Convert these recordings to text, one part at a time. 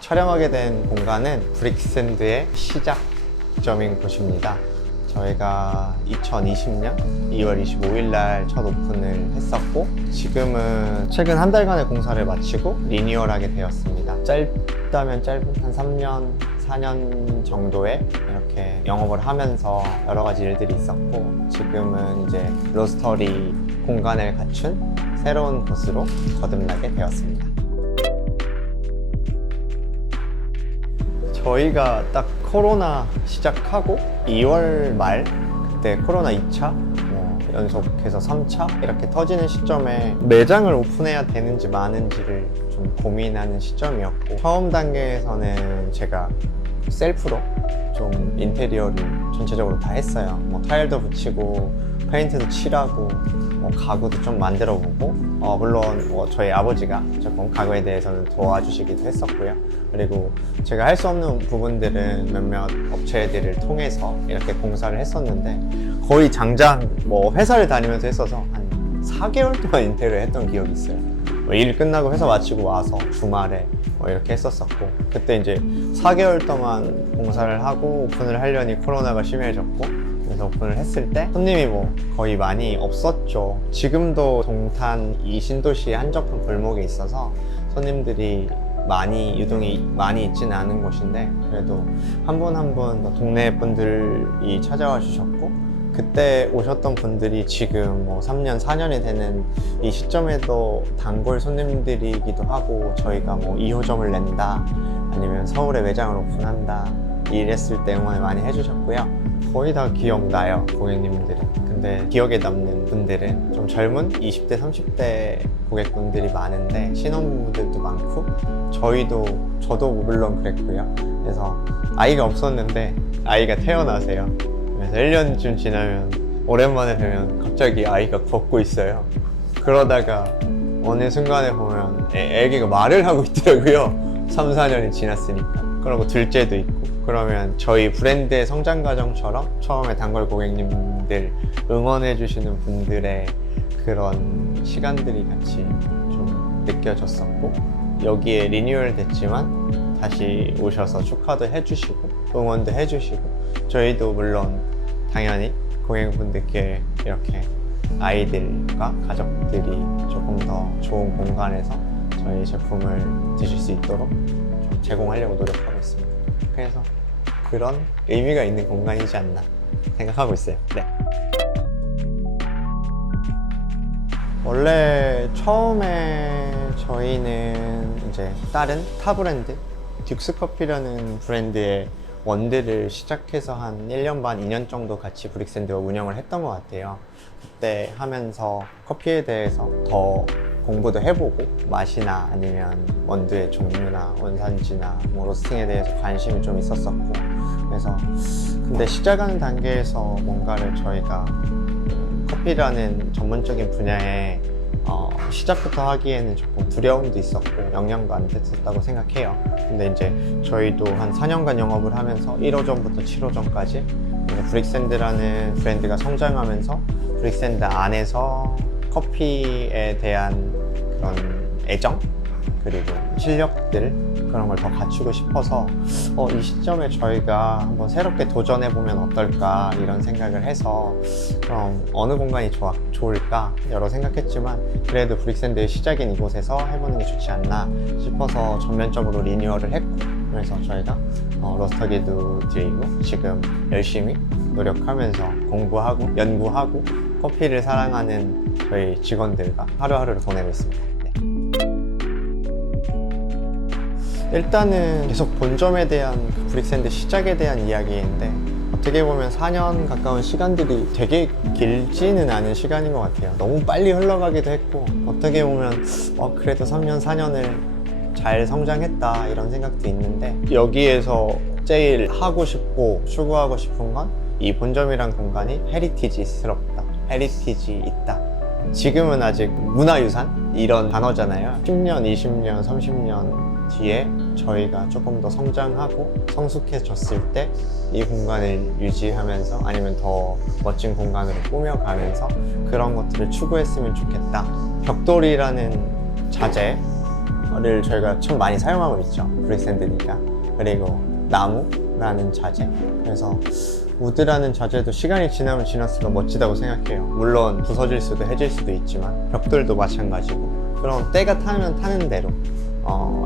촬영하게 된 공간은 브릭샌드의 시작점인 곳입니다. 저희가 2020년 2월 25일 날 첫 오픈을 했었고, 지금은 최근 한 달간의 공사를 마치고 리뉴얼하게 되었습니다. 짧다면 짧은 한 3년, 4년 정도에 이렇게 영업을 하면서 여러 가지 일들이 있었고, 지금은 이제 로스터리 공간을 갖춘 새로운 곳으로 거듭나게 되었습니다. 저희가 딱 코로나 시작하고 2월 말, 그때 코로나 2차, 연속해서 3차 이렇게 터지는 시점에 매장을 오픈해야 되는지 마는지를 좀 고민하는 시점이었고, 처음 단계에서는 제가 셀프로 좀 인테리어를 전체적으로 다 했어요. 타일도 붙이고 페인트도 칠하고 가구도 좀 만들어 보고, 물론 저희 아버지가 조금 가구에 대해서는 도와주시기도 했었고요. 그리고 제가 할 수 없는 부분들은 몇몇 업체들을 통해서 이렇게 공사를 했었는데, 거의 장장 회사를 다니면서 했어서 한 4개월 동안 인테리어 했던 기억이 있어요. 일 끝나고 회사 마치고 와서 주말에 이렇게 했었었고, 그때 이제 4개월 동안 공사를 하고 오픈을 하려니 코로나가 심해졌고, 그래서 오픈을 했을 때 손님이 거의 많이 없었죠. 지금도 동탄 이 신도시 한적한 골목에 있어서 손님들이 유동이 많이 있지는 않은 곳인데, 그래도 한 분 한 분 동네 분들이 찾아와 주셨고, 그때 오셨던 분들이 지금 3년, 4년이 되는 이 시점에도 단골 손님들이기도 하고, 저희가 2호점을 낸다, 아니면 서울에 매장을 오픈한다 이랬을 때 응원을 많이 해주셨고요. 거의 다 기억나요, 고객님들은. 근데 기억에 남는 분들은 좀 젊은 20대, 30대 고객분들이 많은데, 신혼부부들도 많고, 저도 물론 그랬고요. 그래서 아이가 없었는데 아이가 태어나세요. 그래서 1년쯤 지나면 오랜만에 뵈면 갑자기 아이가 걷고 있어요. 그러다가 어느 순간에 보면 애기가 말을 하고 있더라고요. 3, 4년이 지났으니까. 그리고 둘째도 있고. 그러면 저희 브랜드의 성장 과정처럼 처음에 단골 고객님들 응원해 주시는 분들의 그런 시간들이 같이 좀 느껴졌었고, 여기에 리뉴얼 됐지만 다시 오셔서 축하도 해주시고 응원도 해주시고, 저희도 물론 당연히 고객분들께 이렇게 아이들과 가족들이 조금 더 좋은 공간에서 저희 제품을 드실 수 있도록 좀 제공하려고 노력하고 있습니다. 그래서 그런 의미가 있는 공간이지 않나 생각하고 있어요. 네. 원래 처음에 저희는 이제 다른 타 브랜드, 듀스커피라는 브랜드의 원들을 시작해서 한 1년 반, 2년 정도 같이 브릭샌드와 운영을 했던 것 같아요. 그때 하면서 커피에 대해서 더 공부도 해보고, 맛이나 아니면 원두의 종류나 원산지나 로스팅에 대해서 관심이 좀 있었었고, 그래서 근데 시작하는 단계에서 뭔가를 저희가 커피라는 전문적인 분야에 시작부터 하기에는 조금 두려움도 있었고 역량도 안 됐었다고 생각해요. 근데 이제 저희도 한 4년간 영업을 하면서 1호점부터 7호점까지 브릭샌드라는 브랜드가 성장하면서 브릭샌드 안에서 커피에 대한 그런 애정, 그리고 실력들, 그런 걸 더 갖추고 싶어서 이 시점에 저희가 한번 새롭게 도전해보면 어떨까 이런 생각을 해서, 그럼 어느 공간이 좋을까 여러 생각했지만, 그래도 브릭샌드의 시작인 이곳에서 해보는 게 좋지 않나 싶어서 전면적으로 리뉴얼을 했고, 그래서 저희가 로스터기도 드리고 지금 열심히 노력하면서 공부하고 연구하고 커피를 사랑하는 저희 직원들과 하루하루를 보내고 있습니다. 일단은 계속 본점에 대한 브릭샌드 시작에 대한 이야기인데, 어떻게 보면 4년 가까운 시간들이 되게 길지는 않은 시간인 것 같아요. 너무 빨리 흘러가기도 했고, 어떻게 보면 그래도 3년, 4년을 잘 성장했다 이런 생각도 있는데, 여기에서 제일 하고 싶고 추구하고 싶은 건 이 본점이란 공간이 헤리티지스럽다, 헤리티지 있다. 지금은 아직 문화유산 이런 단어잖아요. 10년, 20년, 30년 뒤에 저희가 조금 더 성장하고 성숙해졌을 때 이 공간을 유지하면서 아니면 더 멋진 공간으로 꾸며가면서 그런 것들을 추구했으면 좋겠다. 벽돌이라는 자재, 우드를 저희가 참 많이 사용하고 있죠. 브릭샌드니까. 그리고 나무라는 자재. 그래서 우드라는 자재도 시간이 지나면 지날수록 멋지다고 생각해요. 물론 부서질 수도 해질 수도 있지만 벽돌도 마찬가지고, 그럼 때가 타면 타는 대로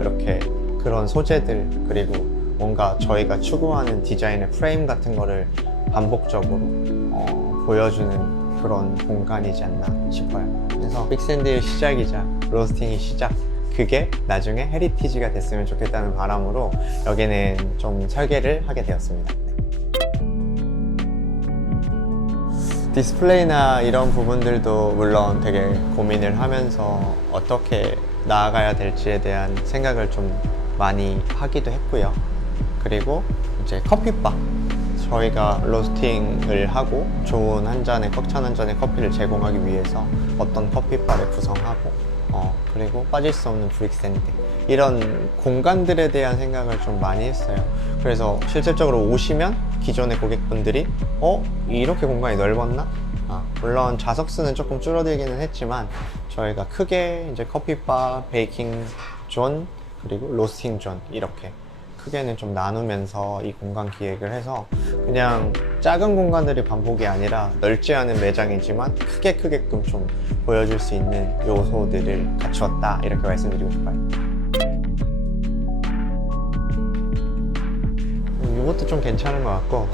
이렇게 그런 소재들, 그리고 뭔가 저희가 추구하는 디자인의 프레임 같은 거를 반복적으로 보여주는 그런 공간이지 않나 싶어요. 그래서 빅샌드의 시작이자 로스팅의 시작, 그게 나중에 헤리티지가 됐으면 좋겠다는 바람으로 여기는 좀 설계를 하게 되었습니다. 디스플레이나 이런 부분들도 물론 되게 고민을 하면서 어떻게 나아가야 될지에 대한 생각을 좀 많이 하기도 했고요. 그리고 이제 커피바, 저희가 로스팅을 하고 좋은 한 잔의, 꽉 찬 한 잔의 커피를 제공하기 위해서 어떤 커피바를 구성하고, 그리고 빠질 수 없는 브릭샌드, 이런 공간들에 대한 생각을 좀 많이 했어요. 그래서 실질적으로 오시면 기존의 고객분들이 이렇게 공간이 넓었나? 물론 좌석수는 조금 줄어들기는 했지만 저희가 크게 이제 커피바, 베이킹 존, 그리고 로스팅 존, 이렇게 크게는 좀 나누면서 이 공간 기획을 해서 그냥 작은 공간들이 반복이 아니라 넓지 않은 매장이지만 크게끔 좀 보여줄 수 있는 요소들을 갖추었다, 이렇게 말씀드리고 싶어요. 이것도 좀 괜찮은 것 같고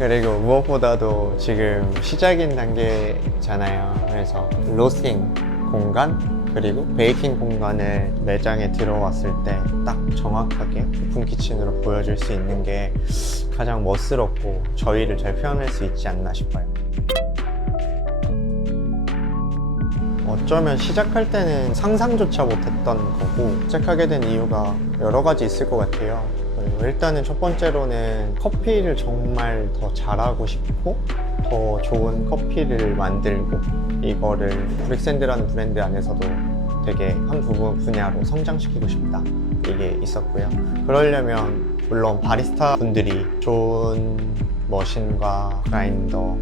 그리고 무엇보다도 지금 시작인 단계잖아요. 그래서 로스팅 공간 그리고 베이킹 공간을 매장에 들어왔을 때 딱 정확하게 오픈 키친으로 보여줄 수 있는 게 가장 멋스럽고 저희를 잘 표현할 수 있지 않나 싶어요. 어쩌면 시작할 때는 상상조차 못했던 거고, 시작하게 된 이유가 여러 가지 있을 것 같아요. 일단은 첫 번째로는 커피를 정말 더 잘하고 싶고 더 좋은 커피를 만들고, 이거를 브릭샌드라는 브랜드 안에서도 되게 한 분야로 성장시키고 싶다, 이게 있었고요. 그러려면 물론 바리스타 분들이 좋은 머신과 그라인더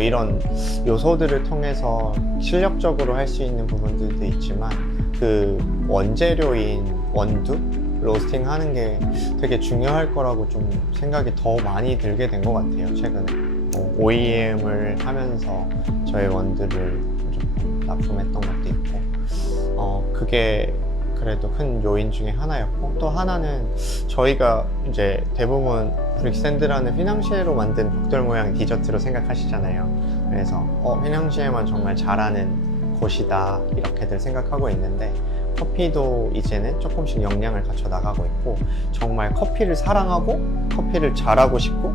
이런 요소들을 통해서 실력적으로 할 수 있는 부분들도 있지만, 그 원재료인 원두 로스팅 하는 게 되게 중요할 거라고 좀 생각이 더 많이 들게 된 것 같아요, 최근에. OEM을 하면서 저희 원두를 좀 납품했던 것도 있고, 그게 그래도 큰 요인 중에 하나였고, 또 하나는 저희가 이제 대부분 브릭샌드라는 휘낭시에로 만든 벽돌 모양 디저트로 생각하시잖아요. 그래서 휘낭시에만 정말 잘하는 곳이다, 이렇게들 생각하고 있는데, 커피도 이제는 조금씩 역량을 갖춰 나가고 있고, 정말 커피를 사랑하고 커피를 잘하고 싶고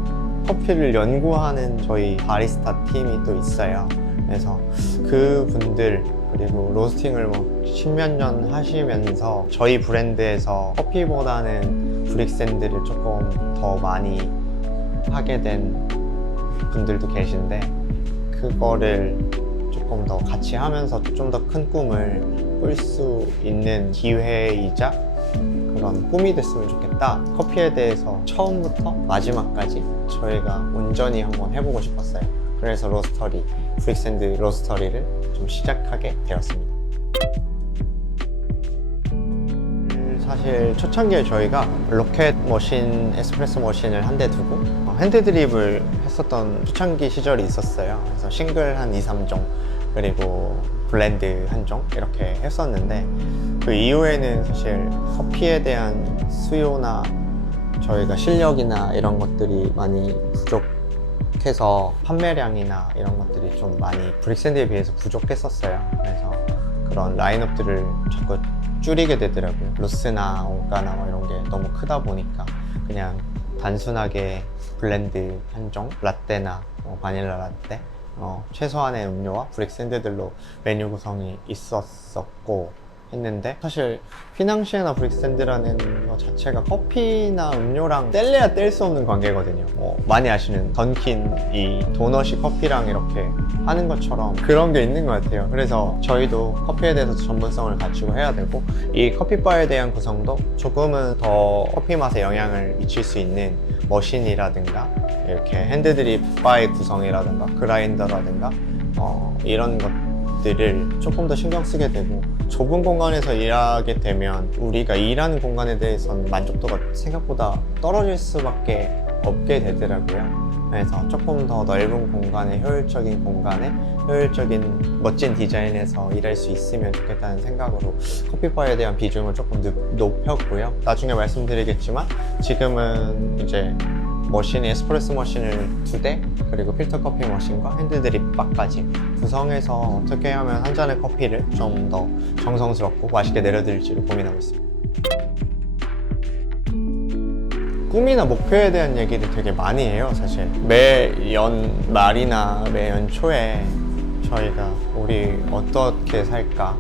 커피를 연구하는 저희 바리스타 팀이 또 있어요. 그래서 그 분들, 그리고 로스팅을 뭐 10몇 년 하시면서 저희 브랜드에서 커피보다는 브릭샌드를 조금 더 많이 하게 된 분들도 계신데, 그거를 조금 더 같이 하면서 좀 더 큰 꿈을 꿀 수 있는 기회이자 그런 꿈이 됐으면 좋겠다. 커피에 대해서 처음부터 마지막까지 저희가 온전히 한번 해보고 싶었어요. 그래서 로스터리, 브릭샌드 로스터리를 좀 시작하게 되었습니다. 사실 초창기에 저희가 로켓 머신, 에스프레소 머신을 한 대 두고 핸드드립을 했었던 초창기 시절이 있었어요. 그래서 싱글 한 2, 3종, 그리고 블렌드 한 종 이렇게 했었는데, 그 이후에는 사실 커피에 대한 수요나 저희가 실력이나 이런 것들이 많이 부족해서 판매량이나 이런 것들이 좀 많이 브릭샌드에 비해서 부족했었어요. 그래서 그런 라인업들을 자꾸 줄이게 되더라고요. 로스나 온가나 이런 게 너무 크다 보니까 그냥 단순하게 블렌드 한 종, 라떼나 바닐라 라떼, 최소한의 음료와 브릭샌드들로 메뉴 구성이 있었었고 했는데, 사실 휘낭시에나 브릭샌드라는 것 자체가 커피나 음료랑 뗄래야 뗄 수 없는 관계거든요. 많이 아시는 던킨이 도넛이 커피랑 이렇게 하는 것처럼 그런 게 있는 것 같아요. 그래서 저희도 커피에 대해서 전문성을 갖추고 해야 되고, 이 커피바에 대한 구성도 조금은 더 커피 맛에 영향을 미칠 수 있는 머신이라든가 이렇게 핸드드립 바의 구성이라든가 그라인더라든가 이런 것들을 조금 더 신경 쓰게 되고, 좁은 공간에서 일하게 되면 우리가 일하는 공간에 대해서는 만족도가 생각보다 떨어질 수밖에 없게 되더라고요. 그래서 조금 더 넓은 공간에, 효율적인 공간에 효율적인 멋진 디자인에서 일할 수 있으면 좋겠다는 생각으로 커피바에 대한 비중을 조금 높였고요. 나중에 말씀드리겠지만 지금은 이제 머신이 에스프레소 머신을 2대, 그리고 필터 커피 머신과 핸드 드립바까지 구성해서 어떻게 하면 한 잔의 커피를 좀 더 정성스럽고 맛있게 내려드릴지를 고민하고 있습니다. 꿈이나 목표에 대한 얘기를 되게 많이 해요. 사실 매연 말이나 매연 초에 저희가 우리 어떻게 살까,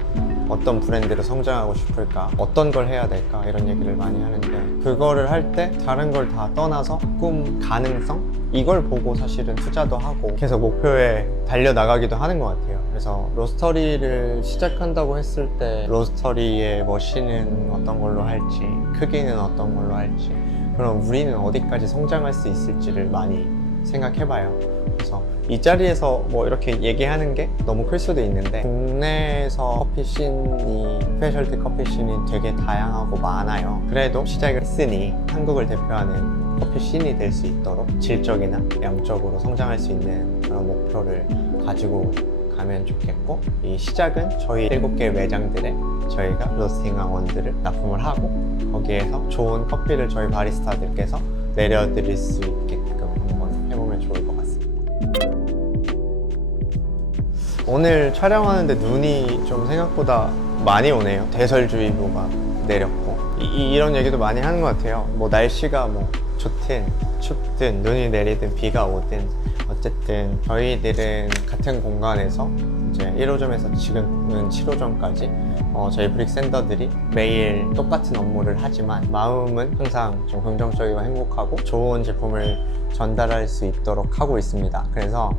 어떤 브랜드로 성장하고 싶을까, 어떤 걸 해야 될까, 이런 얘기를 많이 하는데, 그거를 할 때 다른 걸 다 떠나서 꿈, 가능성, 이걸 보고 사실은 투자도 하고 계속 목표에 달려나가기도 하는 것 같아요. 그래서 로스터리를 시작한다고 했을 때 로스터리의 머신은 어떤 걸로 할지, 크기는 어떤 걸로 할지, 그럼 우리는 어디까지 성장할 수 있을지를 많이 생각해봐요. 그래서 이 자리에서 뭐 이렇게 얘기하는 게 너무 클 수도 있는데, 국내에서 커피 씬이, 스페셜티 커피 씬이 되게 다양하고 많아요. 그래도 시작을 했으니 한국을 대표하는 커피 씬이 될 수 있도록 질적이나 양적으로 성장할 수 있는 그런 목표를 가지고 가면 좋겠고, 이 시작은 저희 7개 매장들에 저희가 로스팅 학원들을 납품을 하고, 거기에서 좋은 커피를 저희 바리스타들께서 내려드릴 수 있게끔 한번 해보면 좋을 것 같습니다. 오늘 촬영하는데 눈이 좀 생각보다 많이 오네요. 대설주의보가 내렸고, 이런 얘기도 많이 하는 것 같아요. 뭐 날씨가 뭐 좋든 춥든 눈이 내리든 비가 오든 어쨌든 저희들은 같은 공간에서 이제 1호점에서 지금은 7호점까지 저희 브릭센더들이 매일 똑같은 업무를 하지만 마음은 항상 좀 긍정적이고 행복하고 좋은 제품을 전달할 수 있도록 하고 있습니다. 그래서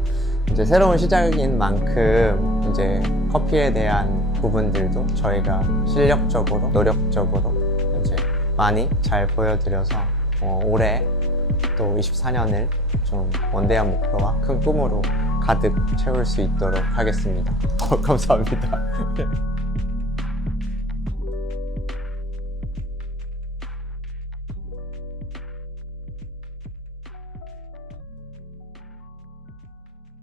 이제 새로운 시작인 만큼 이제 커피에 대한 부분들도 저희가 실력적으로, 노력적으로 이제 많이 잘 보여드려서 올해 또 24년을 좀 원대한 목표와 큰 꿈으로 가득 채울 수 있도록 하겠습니다. 감사합니다.